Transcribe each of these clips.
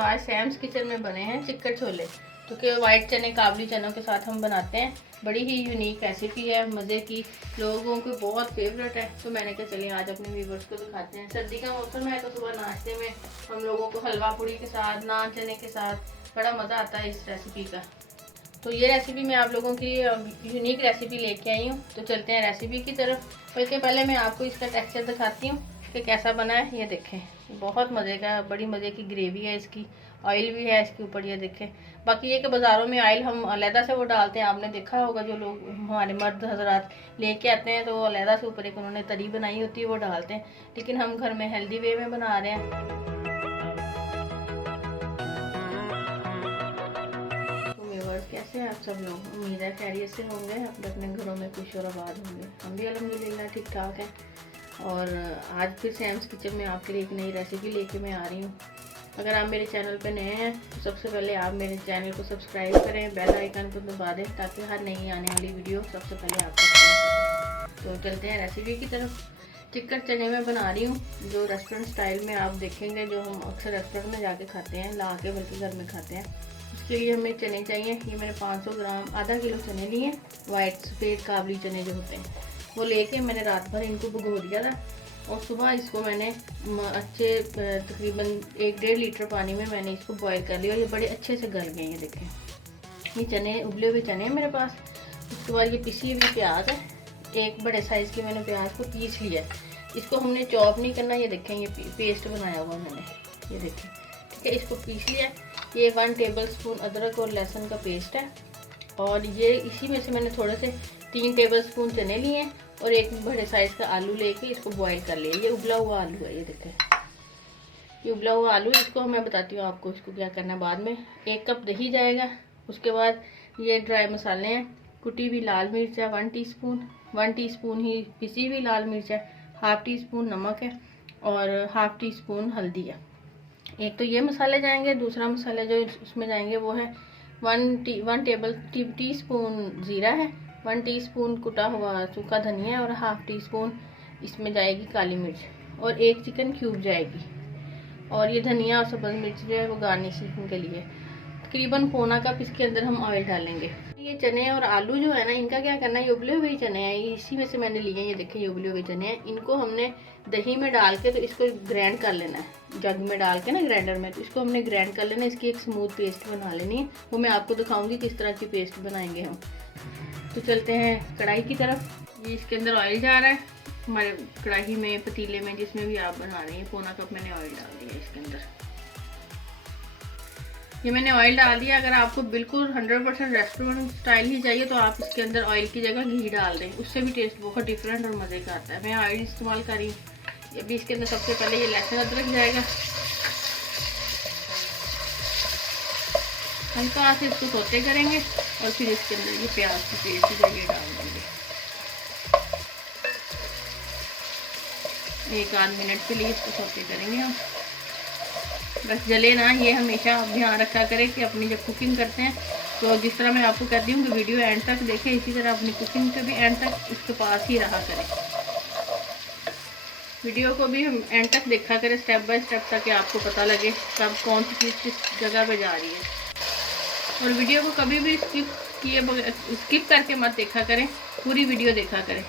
आज Sam's kitchen में बने हैं चिकन छोले, जो कि वाइट चने काबली चनों के साथ हम बनाते हैं। बड़ी ही यूनिक रेसिपी है, मज़े की, लोगों को बहुत फेवरेट है। तो मैंने कहा चलिए आज अपने व्यूवर्स को दिखाते हैं। सर्दी का मौसम है तो सुबह नाश्ते में हम लोगों को हलवा पूड़ी के साथ, नान चने के साथ बड़ा मज़ा आता है इस रेसिपी का। तो ये रेसिपी मैं आप लोगों की यूनिक रेसिपी लेके आई हूँ। तो चलते हैं रेसिपी की तरफ। बल्कि पहले मैं आपको इसका टेक्सचर दिखाती हूँ कि कैसा बना है। ये देखें, बहुत मज़े का, बड़ी मज़े की ग्रेवी है इसकी, ऑयल भी है इसके ऊपर, ये देखें। बाकी ये कि बाज़ारों में ऑयल हम अलहदा से वो डालते हैं, आपने देखा होगा, जो लोग हमारे मर्द हजरात लेके आते हैं तो अलहदा से ऊपर एक उन्होंने तरी बनाई होती है वो डालते हैं, लेकिन हम घर में हेल्दी वे में बना रहे हैं। कैसे हैं आप सब लोग? उम्मीद है खैरियत से होंगे, अपने अपने घरों में खुश और आबाद होंगे। हम भी अल्हम्दुलिल्लाह ठीक ठाक हैं। और आज फिर सैम्स किचन में आपके लिए एक नई रेसिपी लेके मैं आ रही हूँ। अगर आप मेरे चैनल पे नए हैं तो सबसे पहले आप मेरे चैनल को सब्सक्राइब करें, बेल आइकन को दबा दें ताकि हर नई आने वाली वीडियो सबसे पहले आप तक। तो चलते हैं रेसिपी की तरफ। चिकन चने में बना रही हूँ, जो रेस्टोरेंट स्टाइल में आप देखेंगे, जो हम अक्सर रेस्टोरेंट में जाके खाते हैं, ला के बल्कि घर में खाते हैं। उसके लिए हमें चने चाहिए। ये मैंने 500 ग्राम, आधा किलो चने लिए। वाइट सफ़ेद काबली चने जो होते हैं वो लेके मैंने रात भर इनको भिगो दिया था, और सुबह इसको मैंने अच्छे तकरीबन 1-1.5 लीटर पानी में मैंने इसको बॉईल कर लिया, और ये बड़े अच्छे से गल गए। ये देखें, ये चने उबले हुए चने हैं मेरे पास। उसके बाद ये पिसी हुई प्याज है, एक बड़े साइज़ के मैंने प्याज को पीस लिया। इसको हमने चॉप नहीं करना। ये देखें, ये पेस्ट बनाया हुआ मैंने, ये देखें, ठीक है, इसको पीस लिया। ये 1 टेबल स्पून अदरक और लहसुन का पेस्ट है, और ये इसी में से मैंने थोड़े से 3 टेबल स्पून चने लिए और एक बड़े साइज़ का आलू लेके इसको बॉईल कर लिया। ये उबला हुआ आलू है, ये देखें, ये उबला हुआ आलू। इसको मैं बताती हूँ आपको इसको क्या करना है बाद में। 1 कप दही जाएगा। उसके बाद ये ड्राई मसाले हैं, कुटी हुई लाल मिर्च है 1 टीस्पून, 1 टीस्पून ही पिसी हुई लाल मिर्च है, 1/2 टीस्पून नमक है, और 1/2 टीस्पून हल्दी है। एक तो ये मसाले जाएंगे। दूसरा मसाले जो उसमें जाएंगे वो है 1 टेबल टीस्पून ज़ीरा है, 1 टीस्पून कुटा हुआ सूखा धनिया है, और 1/2 टीस्पून इसमें जाएगी काली मिर्च, और 1 चिकन क्यूब जाएगी। और ये धनिया और सब्ज़ मिर्च जो है वो गार्निशिंग के लिए। तकरीबन 1/4 कप इसके अंदर हम ऑयल डालेंगे। ये चने और आलू जो है ना, इनका क्या करना है, ये उबले हुए चने हैं, इसी में से मैंने लिए हैं। ये देखिए, ये उबले हुए चने हैं, इनको हमने दही में डाल के तो इसको ग्राइंड कर लेना है, जग में डाल के ना ग्राइंडर में। तो इसको हमने ग्राइंड कर लेना है, इसकी एक स्मूथ पेस्ट बना लेनी है। वो मैं आपको दिखाऊंगी किस तरह की पेस्ट बनाएंगे हम। तो चलते हैं कढ़ाई की तरफ। ये इसके अंदर ऑयल जा रहा है हमारे कढ़ाई में, पतीले में, जिसमें भी आप बना रहे हैं। 1/4 कप मैंने ऑयल डाल दिया इसके अंदर। ये मैंने ऑयल डाल दिया। अगर आपको बिल्कुल 100% रेस्टोरेंट स्टाइल ही चाहिए तो आप इसके अंदर ऑयल की जगह घी डाल दें, उससे भी टेस्ट बहुत डिफरेंट और मज़े का आता है। मैं ऑयल इस्तेमाल कर रही हूँ। ये भी इसके अंदर सबसे पहले ये लहसुन अदरक जाएगा, हल्का से इसको सोते करेंगे, और फिर इसके अंदर ये प्याज की पेस्ट जो ये डाल देंगे। 1-8 मिनट के लिए इसको सोते करेंगे हम, बस जले ना। ये हमेशा ध्यान रखा करें कि अपनी जब कुकिंग करते हैं तो जिस तरह मैं आपको कहती हूँ कि वीडियो एंड तक देखें, इसी तरह अपनी कुकिंग के भी एंड तक इसके पास ही रहा करें। वीडियो को भी हम एंड तक देखा करें, स्टेप बाय स्टेप, ताकि आपको पता लगे कब कौन सी चीज़ किस जगह पे जा रही है। और वीडियो को कभी भी स्किप करके मत देखा करें, पूरी वीडियो देखा करें।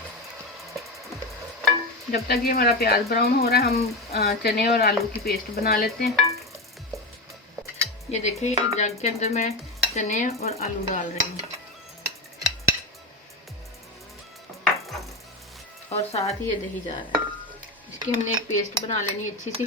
जब तक ये हमारा प्याज ब्राउन हो रहा है, हम चने और आलू की पेस्ट बना लेते हैं। ये देखिए, जग के अंदर मैं चने और आलू डाल रही हूँ, और साथ ही ये दही जा रहा है। इसकी हमने एक पेस्ट बना लेनी है अच्छी सी।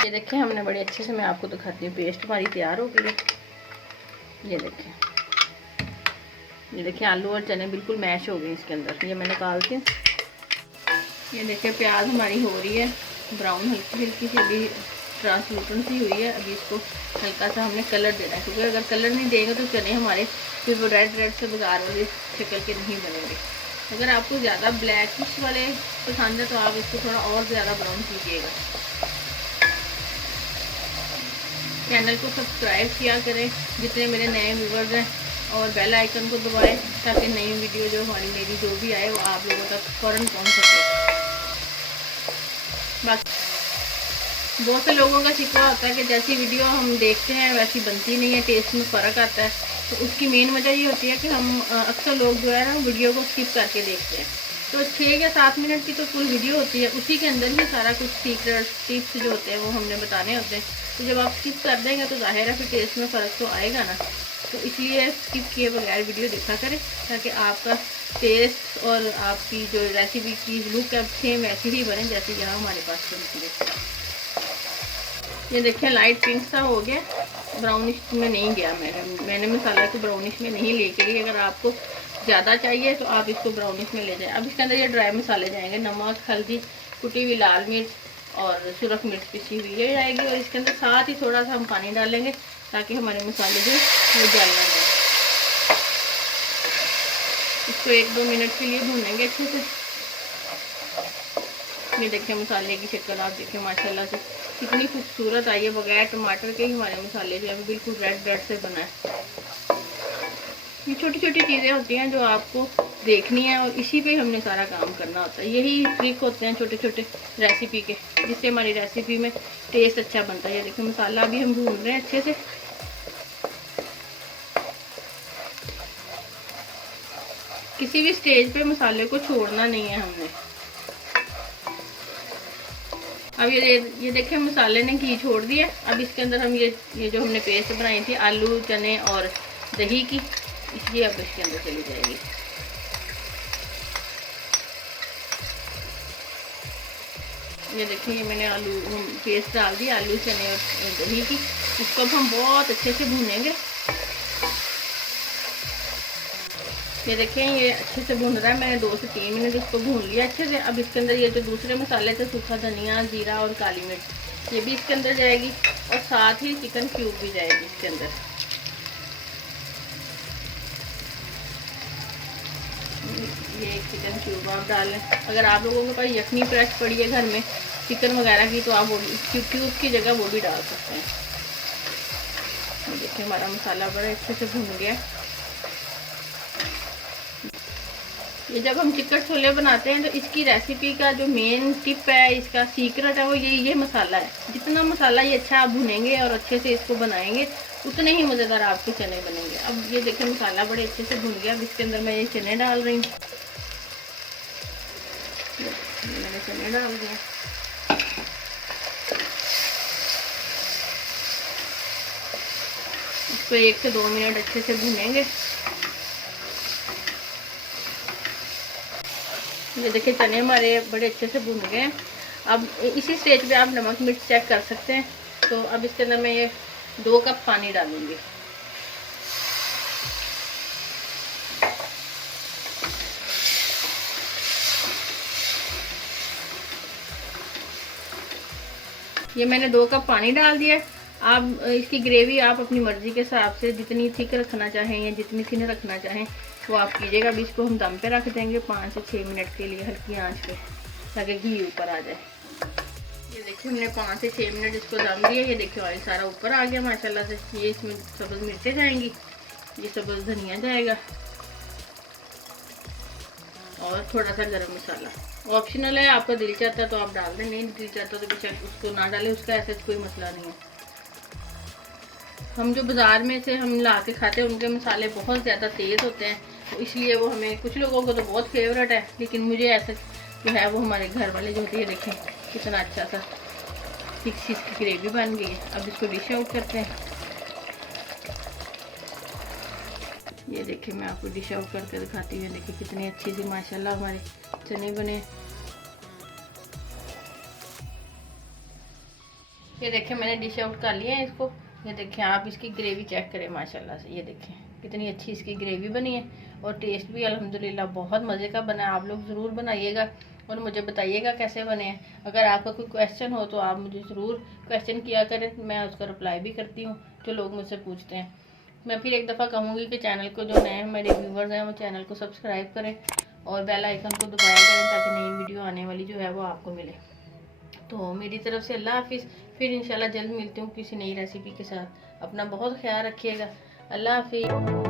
ये देखिए, हमने बड़े अच्छे से, मैं आपको दिखाती हूँ, पेस्ट हमारी तैयार हो गई है। ये देखिए, ये देखिए, आलू और चने बिल्कुल मैश हो गए इसके अंदर। ये मैं निकालती हूँ। ये देखिए, प्याज हमारी हो रही है ब्राउन, हल्की हल्की सी, अभी ट्रांसलूटेंट सी हुई है। अभी इसको हल्का सा हमने कलर देना है, क्योंकि अगर कलर नहीं देंगे तो चने हमारे फिर वो रेड से बाजार वाले शक्ल के नहीं बनेंगे। अगर आपको ज़्यादा ब्लैकिश वाले पसंद है तो आप इसको थोड़ा और ज़्यादा ब्राउन कीजिएगा। चैनल को सब्सक्राइब किया करें जितने मेरे नए व्यूवर्स हैं, और बेल आइकन को दबाएं ताकि नई वीडियो जो हमारी मेरी जो भी आए वो आप लोगों तक फ़ौरन पहुंच सके। बाकी बहुत से लोगों का शिकवा होता है कि जैसी वीडियो हम देखते हैं वैसी बनती नहीं है, टेस्ट में फ़र्क आता है। तो उसकी मेन वजह ये होती है कि हम अक्सर लोग जो है ना वीडियो को स्किप करके देखते हैं। तो 6 या 7 मिनट की तो फुल वीडियो होती है, उसी के अंदर ही सारा कुछ सीक्रेट टिप्स जो होते हैं वो हमने बताने होते हैं। तो जब आप स्किप कर देंगे तो जाहिर है फिर टेस्ट में फ़र्क तो आएगा ना। तो इसलिए स्किप किए बगैर वीडियो देखा करें ताकि आपका टेस्ट और आपकी जो रेसिपी की लुक है सेम वैसी ही बने जैसे यहाँ हमारे पास बनती है। ये देखिए लाइट पिंक सा हो गया, ब्राउनिश में नहीं गया। मैंने मसाला को ब्राउनिश में नहीं लेके गई। अगर आपको ज़्यादा चाहिए तो आप इसको ब्राउनिश में ले जाएं। अब इसके अंदर ये ड्राई मसाले जाएंगे, नमक, हल्दी, कुटी हुई लाल मिर्च और सुरख मिर्च पिसी हुई ये जाएगी। और इसके अंदर साथ ही थोड़ा सा हम पानी डालेंगे ताकि हमारे मसाले जो वो जल ना जाए। इसको 1-2 मिनट के लिए भूनेंगे अच्छे से। ये देखिए मसाले की शक्ल आप देखिए माशाल्लाह से कितनी खूबसूरत आई है। बगैर टमाटर के ही हमारे मसाले जो है बिल्कुल रेड रेड से बना है। ये छोटी छोटी चीज़ें होती हैं जो आपको देखनी है और इसी पे हमने सारा काम करना होता है। यही ट्रिक होते हैं छोटे छोटे रेसिपी के, जिससे हमारी रेसिपी में टेस्ट अच्छा बनता है। ये देखिए मसाला भी हम भून रहे हैं अच्छे से। किसी भी स्टेज पे मसाले को छोड़ना नहीं है हमने। अब ये देखिए मसाले ने घी छोड़ दिया। अब इसके अंदर हम ये जो हमने पेस्ट बनाई थी आलू, चने और दही की, इसलिए अब इसके अंदर चली जाएगी। ये देखिए ये मैंने आलू पेस्ट डाल दी, आलू, चने और दही की। इसको अब हम बहुत अच्छे से भूनेंगे। ये देखें ये अच्छे से भून रहा है। मैंने 2 से 3 मिनट इसको भून लिया अच्छे से। अब इसके अंदर ये जो दूसरे मसाले थे, सूखा धनिया, जीरा और काली मिर्च, ये भी इसके अंदर जाएगी और साथ ही चिकन क्यूब भी जाएगी इसके अंदर। ये एक चिकन क्यूब आप डालें। अगर आप लोगों के पास यखनी फ्रेश पड़ी है घर में चिकन वगैरह की तो आप वो क्यूब की जगह वो भी डाल सकते हैं। देखिए हमारा मसाला बड़ा अच्छे से भून गया। ये जब हम चिकन छोले बनाते हैं तो इसकी रेसिपी का जो मेन टिप है, इसका सीक्रेट है, वो ये मसाला है। जितना मसाला ये अच्छा आप भुनेंगे और अच्छे से इसको बनाएंगे उतने ही मज़ेदार आपके चने बनेंगे। अब ये देखिए मसाला बड़े अच्छे से भुन गया। अब इसके अंदर मैं ये चने डाल रही हूँ। मैंने चने डाल दिए। इसको 1 से 2 मिनट अच्छे से भुनेंगे। ये देखिए चने हमारे बड़े अच्छे से भुन गए। अब इसी स्टेज पे आप नमक मिर्च चेक कर सकते हैं। तो अब इसके अंदर मैं ये 2 कप पानी डालूंगी। ये मैंने 2 कप पानी डाल दिया। आप इसकी ग्रेवी आप अपनी मर्ज़ी के हिसाब से जितनी थिक रखना चाहें या जितनी थिन रखना चाहें वो आप कीजिएगा। अभी इसको हम दम पे रख देंगे 5 से 6 मिनट के लिए हल्की आंच पे, ताकि घी ऊपर आ जाए। ये देखिए हमने 5 से 6 मिनट इसको दम दिया। ये देखिए ऑयल सारा ऊपर आ गया माशाल्लाह से। ये इसमें सब्ज़ मिर्चें जाएंगी, ये सब्ज़ धनिया जाएगा और थोड़ा सा गरम मसाला। ऑप्शनल है, आपका दिल चाहता है तो आप डाल दें, नहीं दिल चाहता तो बेशक उसको ना डालें, उसका ऐसा कोई मसला नहीं है। हम जो बाज़ार में से हम ला के खाते हैं उनके मसाले बहुत ज़्यादा तेज़ होते हैं, तो इसलिए वो हमें, कुछ लोगों को तो बहुत फेवरेट है, लेकिन मुझे ऐसा जो है वो हमारे घर वाले जो होते हैं। देखें कितना अच्छा सा थिक सी इसकी ग्रेवी बन गई है। अब इसको डिश आउट करते हैं। ये देखिए मैं आपको डिश आउट करके दिखाती हूँ। देखिए कितनी अच्छी सी माशाल्लाह हमारे चने बने। ये देखिए मैंने डिश आउट कर लिया है इसको। ये देखिए आप इसकी ग्रेवी चेक करें माशाल्लाह से। ये देखिए कितनी अच्छी इसकी ग्रेवी बनी है और टेस्ट भी अल्हम्दुलिल्लाह बहुत मज़े का बना है। आप लोग ज़रूर बनाइएगा और मुझे बताइएगा कैसे बने हैं। अगर आपका कोई क्वेश्चन हो तो आप मुझे ज़रूर क्वेश्चन किया करें, मैं उसका रिप्लाई भी करती हूँ जो लोग मुझसे पूछते हैं। मैं फिर एक दफ़ा कहूँगी कि चैनल को जो नए मेरे व्यूवर्स हैं वो चैनल को सब्सक्राइब करें और बेल आइकन को दबाया करें ताकि नई वीडियो आने वाली जो है वो आपको मिले। तो मेरी तरफ से अल्लाह हाफिज़। फिर इंशाल्लाह जल्द मिलती हूँ किसी नई रेसिपी के साथ। अपना बहुत ख्याल रखिएगा। अल्लाह हाफिज़।